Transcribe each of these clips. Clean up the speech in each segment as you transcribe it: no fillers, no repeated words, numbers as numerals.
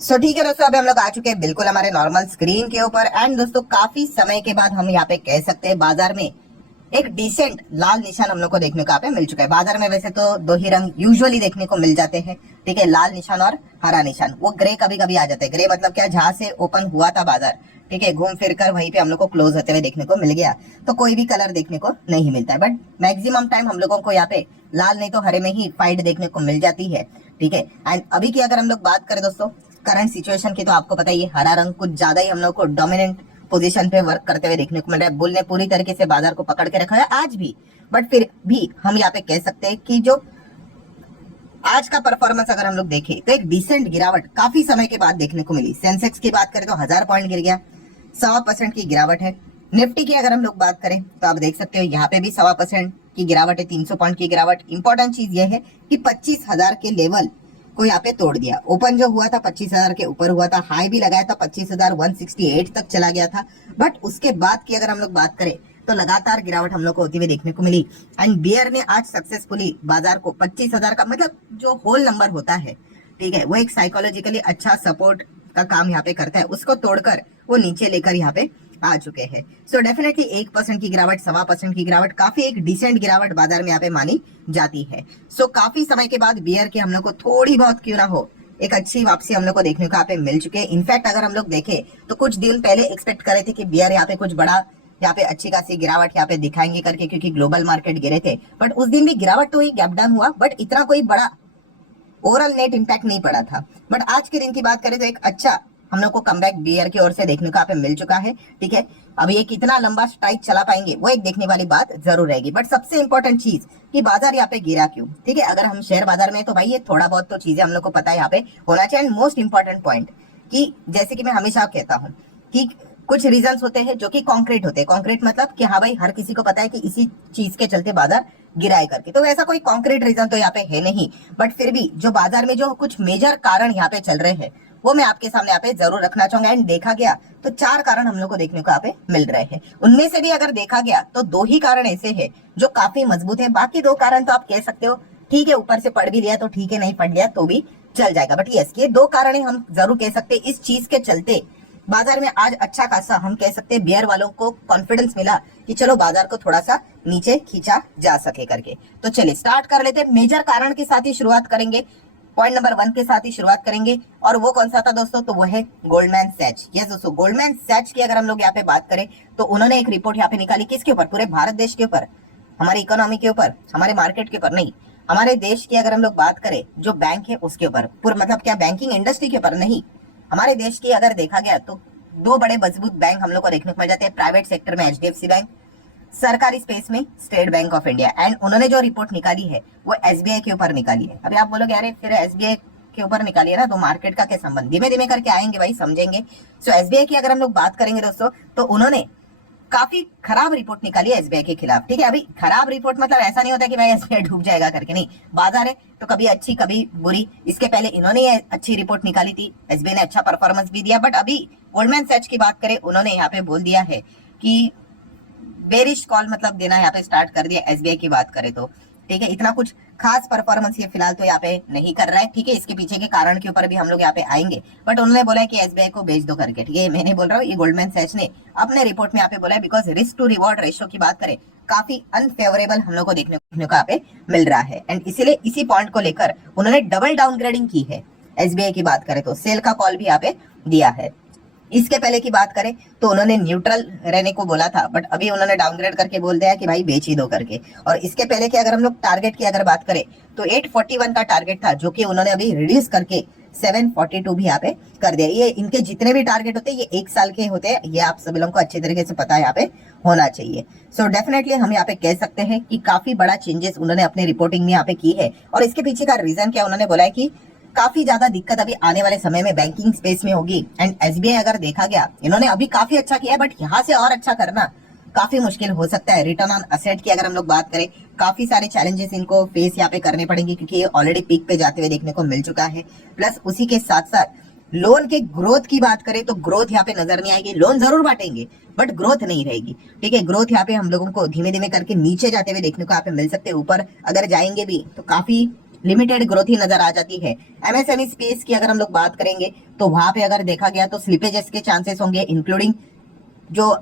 ठीक है दोस्तों, अभी हम लोग आ चुके हैं बिल्कुल हमारे नॉर्मल स्क्रीन के ऊपर। एंड दोस्तों काफी समय के बाद हम यहाँ पे कह सकते हैं बाजार में एक डिसेंट लाल निशान हम लोग को देखने को यहाँ पे मिल चुका है। बाजार में वैसे तो दो ही रंग यूजुअली देखने को मिल जाते हैं, ठीक है, लाल निशान और हरा निशान। वो ग्रे कभी कभी आ जाता है। ग्रे मतलब क्या, जहां से ओपन हुआ था बाजार, ठीक है, घूम फिर कर वहीं पे हम लोग को क्लोज होते हुए देखने को मिल गया, तो कोई भी कलर देखने को नहीं मिलता है। बट मैक्सिमम टाइम हम लोगों को यहाँ पे लाल नहीं तो हरे में ही फाइट देखने को मिल जाती है, ठीक है। एंड अभी की अगर हम लोग बात करें दोस्तों करंट सिचुएशन की, तो आपको पता ही है हरा रंग कुछ ज्यादा ही हम लोग को डोमिनेंट पोजीशन पे वर्क करते हुए देखने को मिल रहा है। बुल ने पूरी तरीके से बाजार को पकड़ के रखा है आज भी। बट फिर भी हम यहाँ पे कह सकते हैं कि जो आज का परफॉर्मेंस अगर हम लोग देखें तो एक डिसेंट गिरावट काफी समय के बाद देखने को मिली। सेंसेक्स की बात करें तो 1000 पॉइंट गिर गया, 1.25% की गिरावट है। निफ्टी की अगर हम लोग बात करें तो आप देख सकते हो यहाँ पे भी 1.25% की गिरावट है, 300 पॉइंट की गिरावट। इंपॉर्टेंट चीज यह है कि 25,000 के लेवल को यहाँ पे तोड़ दिया। ओपन जो हुआ था 25,000 के ऊपर हुआ था, हाई भी लगाया था 25,168 तक चला गया था। बट उसके बाद की अगर हम लोग बात करें तो लगातार गिरावट हम लोग को होती हुई देखने को मिली। एंड बियर ने आज सक्सेसफुली बाजार को 25,000 का, मतलब जो होल नंबर होता है, ठीक है, वो एक साइकोलॉजिकली अच्छा सपोर्ट का काम यहाँ पे करता है, उसको तोड़कर वो नीचे लेकर यहाँ पे आ चुके हैं। सो डेफिनेटली 1% की गिरावट, 1.25% की गिरावट काफी एक डिसेंट गिरावट बाजार में यहाँ पे मानी जाती है। सो काफी समय के बाद बियर की हम लोग को थोड़ी बहुत क्यों ना हो एक अच्छी वापसी हम लोग को देखने को यहाँ पे मिल चुके हैं। इनफैक्ट अगर हम लोग देखें तो कुछ दिन पहले एक्सपेक्ट करे थे कि बियर यहाँ पे कुछ बड़ा, यहाँ पे अच्छी खासी गिरावट यहाँ पे दिखाएंगे करके, क्योंकि ग्लोबल मार्केट गिरे थे। बट उस दिन भी गिरावट तो ही गैप डाउन हुआ, बट इतना कोई बड़ा ओवरऑल नेट इंपैक्ट नहीं पड़ा था। बट आज के दिन की बात करें तो एक अच्छा हम लोग को कमबैक बियर की ओर से देखने को यहाँ पे मिल चुका है, ठीक है। अब ये कितना लंबा स्ट्राइक चला पाएंगे वो एक देखने वाली बात जरूर रहेगी। बट सबसे इंपॉर्टेंट चीज कि बाजार यहाँ पे गिरा क्यों, ठीक है। अगर हम शेयर बाजार में तो भाई ये थोड़ा बहुत तो चीजें हम लोग को पता है यहाँ पे होना चाहिए। एंड मोस्ट इंपॉर्टेंट पॉइंट कि जैसे कि मैं हमेशा कहता हूँ कि कुछ रीजंस होते हैं जो कि कॉन्क्रीट होते हैं। कॉन्क्रीट मतलब कि हाँ भाई हर किसी को पता है कि इसी चीज के चलते बाजार गिराए करके, तो ऐसा कोई कॉन्क्रीट रीजन तो यहाँ पे है नहीं। बट फिर भी जो बाजार में जो कुछ मेजर कारण यहाँ पे चल रहे हैं वो मैं आपके सामने यहाँ पे जरूर रखना चाहूंगा। एंड देखा गया तो 4 कारण हम लोग को देखने को यहाँ पे मिल रहे हैं। उनमें से भी अगर देखा गया तो 2 ही कारण ऐसे हैं जो काफी मजबूत है। बाकी 2 कारण तो आप कह सकते हो ठीक है, ऊपर से पढ़ भी लिया तो ठीक है, नहीं पढ़ लिया तो भी चल जाएगा। बट यस, ये 2 कारण हम जरूर कह सकते हैं इस चीज के चलते बाजार में आज अच्छा खासा हम कह सकते हैं बियर वालों को कॉन्फिडेंस मिला कि चलो बाजार को थोड़ा सा नीचे खींचा जा सके करके। तो चलिए स्टार्ट कर लेते हैं। मेजर कारण के साथ ही शुरुआत करेंगे, पॉइंट नंबर 1 के साथ ही शुरुआत करेंगे। और वो कौन सा था दोस्तों, तो वो है गोल्डमैन सैच। यस दोस्तों, गोल्डमैन सैच की अगर हम लोग यहाँ पे बात करें तो उन्होंने एक रिपोर्ट यहाँ पे निकाली, किसके ऊपर, पूरे भारत देश के ऊपर, हमारी इकोनॉमी के ऊपर, हमारे मार्केट के ऊपर नहीं, हमारे देश की अगर हम लोग बात करें जो बैंक है उसके ऊपर, पूरा मतलब क्या बैंकिंग इंडस्ट्री के ऊपर नहीं, हमारे देश की अगर देखा गया तो 2 बड़े मजबूत बैंक हम लोग को देखने को मिल जाते हैं। प्राइवेट सेक्टर में एचडीएफसी बैंक, सरकारी स्पेस में state bank of India. And उन्होंने जो रिपोर्ट निकाली है वो एसबीआई के ऊपर निकाली है। अभी आप बोलोगे अरे फिर एसबीआई के ऊपर निकाली है ना, तो मार्केट का क्या संबंध, धीमे धीमे करके आएंगे भाई, समझेंगे। सो एसबीआई की अगर हम लोग बात करेंगे दोस्तों तो उन्होंने काफी खराब रिपोर्ट निकाली है एसबीआई के खिलाफ, ठीक है। अभी खराब रिपोर्ट मतलब ऐसा नहीं होता कि भाई एसबीआई डूब जाएगा करके, नहीं, बाजार है तो कभी अच्छी कभी बुरी। इसके पहले इन्होंने अच्छी रिपोर्ट निकाली थी, एसबीआई ने अच्छा परफॉर्मेंस भी दिया। बट अभी गोल्डमैन सैच की बात करें, उन्होंने यहाँ पे बोल दिया है कि बेरिश कॉल मतलब देना यहाँ पे स्टार्ट कर दिया एसबीआई की बात करें तो, ठीक है। इतना कुछ खास परफॉर्मेंस ये फिलहाल तो यहाँ पे नहीं कर रहा है, ठीक है। इसके पीछे के कारण के ऊपर भी हम लोग यहाँ पे आएंगे। बट उन्होंने बोला है कि एसबीआई को बेच दो करके, ठीक है। मैं नहीं बोल रहा हूँ, ये गोल्डमैन सैच ने अपने रिपोर्ट में यहाँ पे बोला है। Because risk to reward ratio की बात करें काफी अनफेवरेबल हम लोग को देखने को यहाँ पे मिल रहा है। एंड इसीलिए इसी पॉइंट को लेकर उन्होंने डबल डाउनग्रेडिंग की है। एसबीआई की बात करें तो सेल का कॉल भी यहाँ पे दिया है। इसके पहले की बात करें तो उन्होंने न्यूट्रल रहने को बोला था, बट अभी उन्होंने डाउनग्रेड करके बोल दिया कि भाई बेच ही दो करके। और इसके पहले की अगर हम लोग टारगेट की अगर बात करें तो 841 का टारगेट था, जो कि उन्होंने अभी रिड्यूस करके 742 भी यहाँ पे कर दिया। ये इनके जितने भी टारगेट होते हैं ये 1 साल के होते हैं, ये आप सभी लोगों को अच्छे तरीके से पता है यहाँ पे होना चाहिए। सो डेफिनेटली हम यहाँ पे कह सकते हैं कि काफी बड़ा चेंजेस उन्होंने अपने रिपोर्टिंग में यहाँ पे की है। और इसके पीछे का रीजन क्या, उन्होंने बोला है कि काफी ज्यादा दिक्कत अभी आने वाले समय में बैंकिंग स्पेस में होगी। एंड एसबीआई अगर देखा गया, इन्होंने अभी काफी अच्छा किया है, बट यहाँ से और अच्छा करना काफी मुश्किल हो सकता है। रिटर्न ऑन असेट की अगर हम लोग बात करें, काफी सारे चैलेंजेस इनको फेस यहाँ पे करने पड़ेंगे, क्योंकि ये ऑलरेडी पीक पे जाते हुए देखने को मिल चुका है। प्लस उसी के साथ साथ लोन के ग्रोथ की बात करें तो ग्रोथ यहाँ पे नजर नहीं आएगी। लोन जरूर बांटेंगे बट ग्रोथ नहीं रहेगी, ठीक है। ग्रोथ यहाँ पे हम लोगों को धीमे धीमे करके नीचे जाते हुए देखने को यहाँ पे मिल सकते हैं। ऊपर अगर जाएंगे भी तो काफी लिमिटेड ग्रोथ ही नजर आ जाती है। एमएसएमई स्पेस की अगर हम लोग बात करेंगे तो वहां पे अगर देखा गया तो स्लिपेजेस के चांसेस होंगे, इंक्लूडिंग जो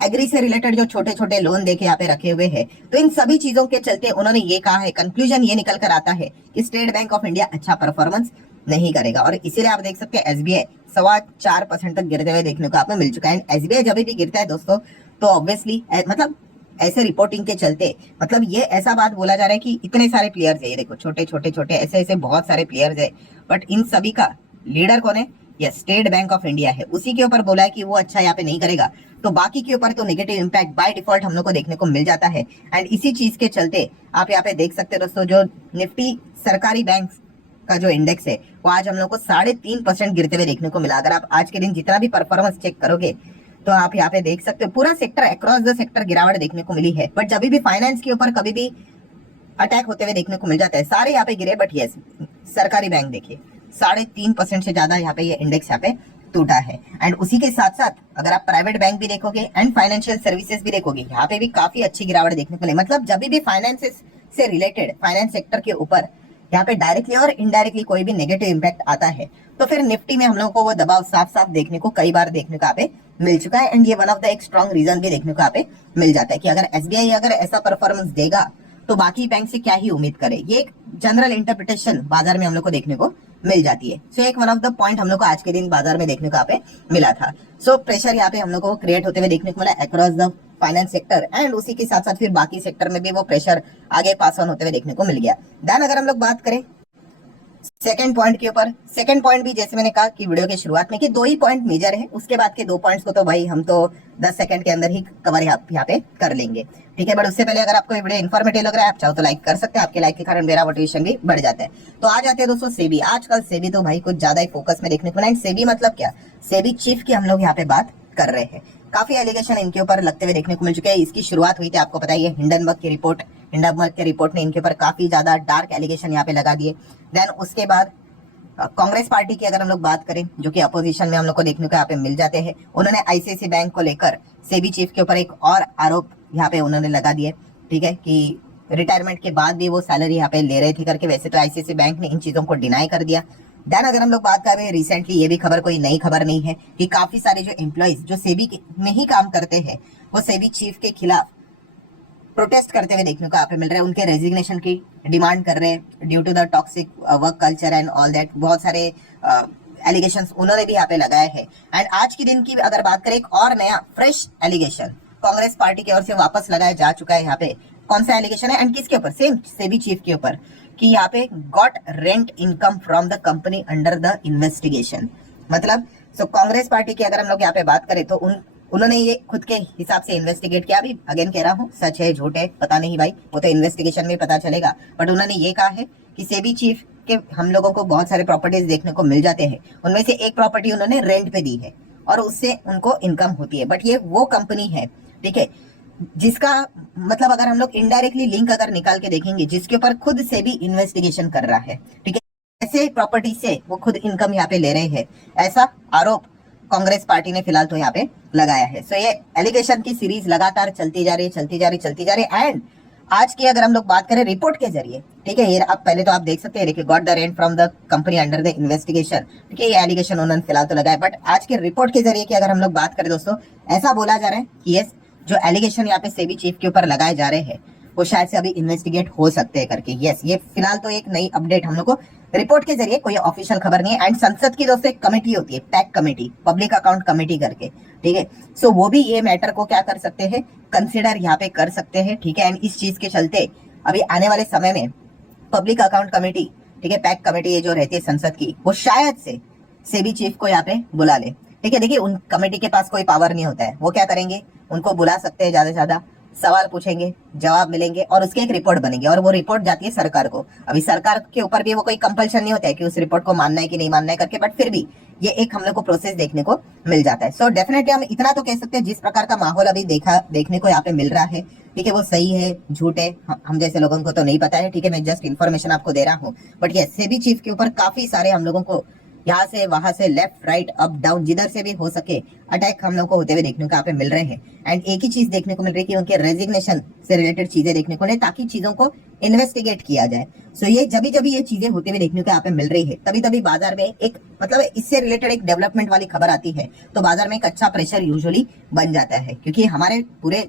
एग्री से रिलेटेड जो छोटे छोटे लोन देके यहाँ पे रखे हुए हैं। तो इन सभी चीजों के चलते उन्होंने ये कहा है, कंक्लूजन ये निकल कर आता है कि स्टेट बैंक ऑफ इंडिया अच्छा परफॉर्मेंस नहीं करेगा। और इसीलिए आप देख सकते हैं एसबीआई 4.25% तक गिरते हुए देखने को आपको मिल चुका है। एसबीआई जब भी गिरता है दोस्तों तो ऑब्वियसली मतलब ऐसे रिपोर्टिंग के चलते मतलब ये ऐसा बात बोला जा रहा है कि इतने सारे प्लेयर्स है, ये देखो छोटे छोटे छोटे ऐसे ऐसे बहुत सारे प्लेयर्स है, बट इन सभी का लीडर कौन है? ये स्टेट बैंक ऑफ इंडिया है। उसी के ऊपर बोला है कि वो अच्छा यहाँ पे नहीं करेगा, तो बाकी के ऊपर तो नेगेटिव इंपैक्ट बाय डिफॉल्ट हम लोग को देखने को मिल जाता है। एंड इसी चीज के चलते आप यहाँ पे देख सकते हैं दोस्तों, जो निफ्टी सरकारी बैंक का जो इंडेक्स है वो आज हम लोग को 3.5% गिरते हुए देखने को मिला। अगर आप आज के दिन जितना भी परफॉर्मेंस चेक करोगे तो आप यहाँ पे देख सकते हो पूरा सेक्टर अक्रॉस द सेक्टर गिरावट देखने को मिली है। बट जब भी फाइनेंस के ऊपर कभी भी अटैक होते हुए देखने को मिल जाता है, सारे यहाँ पे गिरे, बट यस सरकारी बैंक देखिए 3.5% से ज्यादा यहाँ पे ये इंडेक्स यहाँ पे टूटा है। एंड उसी के साथ साथ अगर आप प्राइवेट बैंक भी देखोगे एंड फाइनेंशियल सर्विसेज भी देखोगे, यहाँ पे भी काफी अच्छी गिरावट देखने को मिली। मतलब जब भी फाइनेंस से रिलेटेड फाइनेंस सेक्टर के ऊपर यहाँ पे डायरेक्टली और इनडायरेक्टली कोई भी नेगेटिव इंपैक्ट आता है तो फिर निफ्टी में हम लोगों को वो दबाव साफ साफ देखने को कई बार देखने को यहाँ पे मिल चुका है। एंड ये वन ऑफ द एक स्ट्रॉन्ग रीजन भी देखने को यहाँ पे मिल जाता है कि अगर एसबीआई अगर ऐसा परफॉर्मेंस देगा तो बाकी बैंक से क्या ही उम्मीद करे। ये एक जनरल इंटरप्रिटेशन बाजार में हम लोग को देखने को मिल जाती है। सो एक वन ऑफ द पॉइंट हम लोग को आज के दिन बाजार में देखने को यहाँ पे मिला था। सो प्रेशर यहाँ पे हम लोग को क्रिएट होते हुए देखने को मिला across the finance sector, and उसी के साथ साथ फिर बाकी सेक्टर में भी वो प्रेशर आगे पास ऑन होते हुए देखने को मिल गया। देन अगर हम लोग बात करें सेकंड पॉइंट के ऊपर, सेकंड पॉइंट भी जैसे मैंने कहा कि वीडियो के शुरुआत में कि 2 ही पॉइंट मेजर है, उसके बाद के 2 पॉइंट्स को तो भाई हम तो 10 सेकंड के अंदर ही कवर यहाँ पे कर लेंगे, ठीक है। बट उससे पहले अगर आपको ये वीडियो इन्फॉर्मेटिव लग रहा है, आप चाहो तो लाइक कर सकते हैं, आपके लाइक के कारण मेरा मोटिवेशन भी बढ़ जाता है। तो आ जाते हैं दोस्तों सेबी। आजकल सेबी तो भाई कुछ ज्यादा ही फोकस में देखने को मिला। सेबी मतलब क्या? सेबी चीफ की हम लोग यहाँ पे बात कर रहे हैं। काफी एलिगेशन इनके ऊपर लगते हुए देखने को मिल चुके हैं। इसकी शुरुआत हुई थी, आपको पता ही है, हिंडनबर्ग के रिपोर्ट ने इनके ऊपर काफी ज्यादा डार्क एलिगेशन यहाँ पे लगा दिए। देन उसके बाद कांग्रेस पार्टी की अगर हम लोग बात करें, जो कि अपोजिशन में हम लोग को देखने को यहाँ पे मिल जाते हैं, उन्होंने आईसीआईसीआई बैंक को लेकर सेबी चीफ के ऊपर एक और आरोप यहाँ पे उन्होंने लगा दिए, ठीक है, कि रिटायरमेंट के बाद भी वो सैलरी यहाँ पे ले रहे थे करके। वैसे तो आईसीआईसीआई बैंक ने इन चीजों को डिनाई कर दिया। देन अगर हम लोग बात कर रहे हैं रिसेंटली, ये भी खबर कोई नई खबर नहीं है कि काफी सारे जो एम्प्लॉइज जो सेबी में ही काम करते हैं वो सेबी चीफ के खिलाफ प्रोटेस्ट करते हुए देखने को यहाँ पे मिल रहे हैं। उनके रेजिग्नेशन की डिमांड कर रहे हैं due to the toxic work culture and all that. बहुत सारे एलिगेशंस उन्होंने भी यहाँ पे लगाए हैं। एंड आज के दिन की अगर बात करें, एक और नया फ्रेश एलिगेशन कांग्रेस पार्टी की ओर से वापस लगाया जा चुका है। यहाँ पे कौन सा एलिगेशन है एंड किसके ऊपर? सेम सेबी चीफ के ऊपर, कि यहाँ पे got rent income from the company under the investigation. मतलब कांग्रेस पार्टी की अगर हम लोग यहाँ पे बात करें तो उन्होंने ये खुद के हिसाब से इन्वेस्टिगेट किया। अभी अगेन कह रहा हूँ, सच है झूठ है पता नहीं भाई, वो तो इन्वेस्टिगेशन में पता चलेगा। बट उन्होंने ये कहा है कि सेबी चीफ के हम लोगों को बहुत सारे प्रॉपर्टीज देखने को मिल जाते हैं, उनमें से एक प्रॉपर्टी उन्होंने रेंट पे दी है और उससे उनको इनकम होती है। बट ये वो कंपनी है, ठीक है, जिसका मतलब अगर हम लोग इनडायरेक्टली लिंक अगर निकाल के देखेंगे, जिसके ऊपर खुद से भी इन्वेस्टिगेशन कर रहा है, ठीक है, ऐसे प्रॉपर्टी से वो खुद इनकम यहाँ पे ले रहे हैं, ऐसा आरोप कांग्रेस पार्टी ने फिलहाल तो यहाँ पे लगाया है। सो ये एलिगेशन की सीरीज लगातार चलती जा रही है। एंड आज की अगर हम लोग बात करें रिपोर्ट के जरिए, ठीक है, ये आप पहले तो आप देख सकते हैं, देखिए got the rent from the company under the investigation, ठीक है, ये एलिगेशन उन्होंने फिलहाल तो लगाया। बट आज के रिपोर्ट के जरिए की अगर हम लोग बात करें दोस्तों, ऐसा बोला जा रहा है कि यस, जो एलिगेशन यहाँ पे सेबी चीफ के ऊपर लगाए जा रहे हैं वो शायद से अभी इन्वेस्टिगेट हो सकते हैं करके। यस, ये फिलहाल तो एक नई अपडेट हम लोग को रिपोर्ट के जरिए, कोई ऑफिशियल खबर नहीं है। एंड संसद की दोस्तों एक कमेटी होती है, pack committee, public account committee करके, ठीक है। सो वो भी ये मैटर को क्या कर सकते हैं, कंसिडर यहाँ पे कर सकते हैं, ठीक है। एंड इस चीज के चलते अभी आने वाले समय में पब्लिक अकाउंट कमेटी, ठीक है, पैक कमेटी ये जो रहती है संसद की, वो शायद से सेबी चीफ को यहाँ पे बुला ले, ठीक है। देखिए उन कमेटी के पास कोई पावर नहीं होता है, वो क्या करेंगे, उनको बुला सकते हैं, ज्यादा से ज्यादा सवाल पूछेंगे, जवाब मिलेंगे और उसकी एक रिपोर्ट बनेगी और वो रिपोर्ट जाती है सरकार को। अभी सरकार के ऊपर भी वो कोई कंपल्शन नहीं होता है कि उस रिपोर्ट को मानना है कि नहीं मानना है करके, बट फिर भी ये एक हम लोग को प्रोसेस देखने को मिल जाता है। सो डेफिनेटली हम इतना तो कह सकते हैं, जिस प्रकार का माहौल अभी देखने को यहाँ पे मिल रहा है, ठीक है, वो सही है झूठ है हम जैसे लोगों को तो नहीं पता है, ठीक है, मैं जस्ट इन्फॉर्मेशन आपको दे रहा हूँ। बट ये सेबी चीफ के ऊपर काफी सारे हम लोगों को यहाँ से वहां से लेफ्ट राइट अप डाउन जिधर से भी हो सके अटैक हम लोग को होते हुए देखने को यहाँ पे मिल रहे हैं। एंड एक ही चीज देखने को मिल रही है कि उनके रेजिग्नेशन से रिलेटेड चीजें देखने को मिल रही, ताकि चीजों को इन्वेस्टिगेट किया जाए। सो ये जब ये चीजें होते हुए देखने को यहाँ पे मिल रही है, तभी तभी बाजार में एक मतलब इससे रिलेटेड एक डेवलपमेंट वाली खबर आती है तो बाजार में एक अच्छा प्रेशर यूजुअली बन जाता है। क्योंकि हमारे पूरे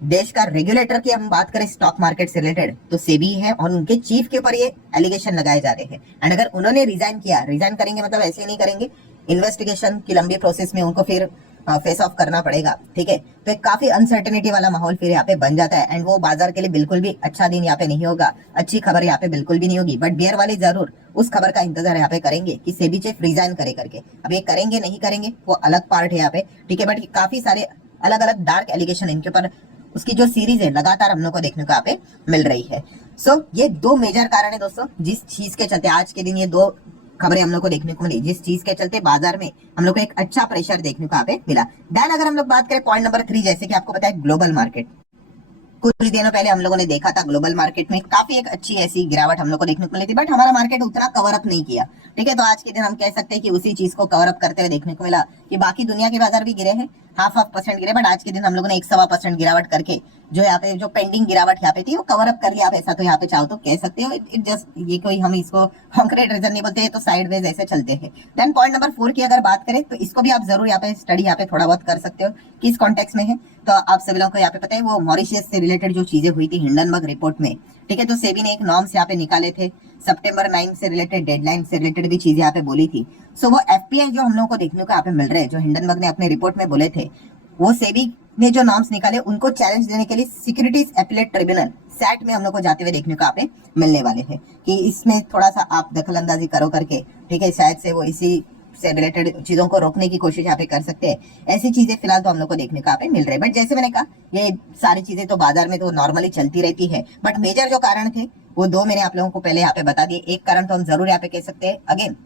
देश का रेगुलेटर की हम बात करें स्टॉक मार्केट से रिलेटेड तो सेबी है, और उनके चीफ के ऊपर ये एलिगेशन लगाए जा रहे हैं। एंड अगर उन्होंने रिजाइन किया, रिजाइन करेंगे मतलब ऐसे नहीं करेंगे, इन्वेस्टिगेशन की लंबी प्रोसेस में उनको फिर फेस ऑफ करना पड़ेगा। ठीक है, तो एक काफी अनसर्टेनिटी वाला माहौल फिर यहाँ पे बन जाता है। एंड वो बाजार के लिए बिल्कुल भी अच्छा दिन यहाँ पे नहीं होगा, अच्छी खबर यहाँ पे बिल्कुल भी नहीं होगी। बट बियर वाले जरूर उस खबर का इंतजार यहाँ पे करेंगे कि सेबी चीफ रिजाइन करे करके। अब ये करेंगे नहीं करेंगे वो अलग पार्ट है यहाँ पे, ठीक है। बट काफी सारे अलग अलग डार्क एलिगेशन इनके ऊपर, उसकी जो सीरीज है लगातार हम लोग को देखने को यहाँ पे मिल रही है। सो ये दो मेजर कारण है दोस्तों, जिस चीज के चलते आज के दिन ये दो खबरें हम लोग को देखने को मिली, जिस चीज के चलते बाजार में हम लोग को एक अच्छा प्रेशर देखने को यहाँ पे मिला। देन अगर हम लोग बात करें पॉइंट नंबर 3, जैसे कि आपको पता है ग्लोबल मार्केट, कुछ दिनों पहले हम लोगों ने देखा था ग्लोबल मार्केट में काफी एक अच्छी ऐसी गिरावट हम लोग को देखने को मिली थी, बट हमारा मार्केट उतना कवर अप नहीं किया। ठीक है, तो आज के दिन हम कह सकते हैं कि उसी चीज को कवर अप करते हुए देखने को मिला कि बाकी दुनिया के बाजार भी गिरे हैं, हाफ परसेंट गिरे, बट आज के दिन हम लोगों ने 1.25% गिरावट करके जो यहाँ पे जो पेंडिंग गिरावट यहाँ पे थी वो कवर अप कर लिया। आप ऐसा तो यहाँ पे चाहो तो कह सकते हो, इट जस्ट ये कोई हम इसको कॉन्क्रीट रीजन नहीं बोलते, तो साइडवेज ऐसे चलते हैं। देन पॉइंट नंबर 4 की अगर बात करें तो इसको भी आप जरूर यहाँ पे स्टडी यहाँ पे थोड़ा बहुत कर सकते हो किस कॉन्टेक्स्ट में है। तो आप सभी लोगों को यहाँ पे पता है वो मॉरिशियस से रिलेटेड जो चीजें हुई थी हिंडनबर्ग रिपोर्ट में, ठीक है, तो सेबी ने एक नॉर्म्स यहाँ पे निकाले थे, सितंबर 9 से रिलेटेड डेडलाइन से रिलेटेड भी चीजें यहाँ पे बोली थी। सो वो एफपीआई जो हम लोगों को देखने को यहाँ पे मिल रहे हैं, जो हिंडनबर्ग ने अपने रिपोर्ट में बोले थे, वो सेबी ने जो नॉर्म्स निकाले उनको चैलेंज देने के लिए सिक्योरिटीज अपीलेट ट्रिब्यूनल सैट में हम लोग को जाते हुए देखने को यहाँ पे मिलने वाले हैं कि इसमें थोड़ा सा आप दखल अंदाजी करो करके। ठीक है, शायद से वो इसी से रिलेटेड चीजों को रोकने की कोशिश यहाँ पे कर सकते हैं। ऐसी चीजें फिलहाल तो हम लोग को देखने को यहाँ पे मिल रही है। बट जैसे मैंने कहा ये सारी चीजें तो बाजार में तो नॉर्मली चलती रहती है, बट मेजर जो कारण थे वो दो मैंने आप लोगों को पहले यहाँ पे बता दिए। एक कारण तो हम जरूर यहाँ पे कह सकते हैं, अगेन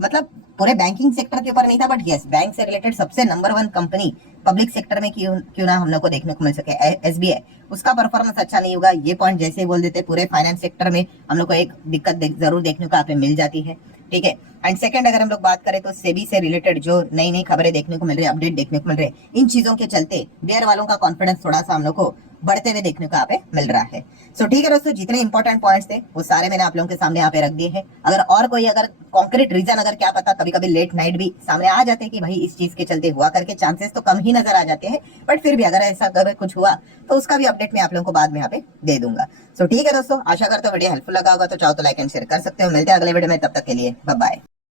मतलब पूरे बैंकिंग सेक्टर के ऊपर नहीं था, बट यस बैंक से रिलेटेड सबसे नंबर 1 कंपनी पब्लिक सेक्टर में क्यों ना हम लोग को देखने को मिल सके एसबीआई, उसका परफॉर्मेंस अच्छा नहीं होगा। ये पॉइंट जैसे बोल देते पूरे फाइनेंस सेक्टर में हम लोग को एक दिक्कत जरूर देखने को यहाँ पे मिल जाती है। ठीक है, एंड सेकंड अगर हम लोग बात करें तो सेबी से रिलेटेड जो नई नई खबरें देखने को मिल रही है, अपडेट देखने को मिल रहे हैं, इन चीजों के चलते बेयर वालों का कॉन्फिडेंस थोड़ा सा हम लोग को बढ़ते हुए देखने को यहाँ पे मिल रहा है। सो ठीक है दोस्तों, जितने इंपॉर्टेंट पॉइंट्स थे वो सारे मैंने आप लोगों के सामने यहाँ पे रख दिए हैं। अगर और कोई अगर कॉन्क्रीट रीजन अगर क्या पता कभी कभी लेट नाइट भी सामने आ जाते हैं कि भाई इस चीज के चलते हुआ करके, चांसेस तो कम ही नजर आ जाते हैं, बट फिर भी अगर ऐसा अगर कुछ हुआ तो उसका भी अपडेट मैं आप लोगों को बाद में यहाँ पे दे दूंगा। सो ठीक है दोस्तों, आशा करता हूँ वीडियो हेल्पफुल लगा होगा, तो चाहो तो लाइक एंड शेयर कर सकते हो। मिलते हैं अगले वीडियो में, तब तक के लिए बाय बाय।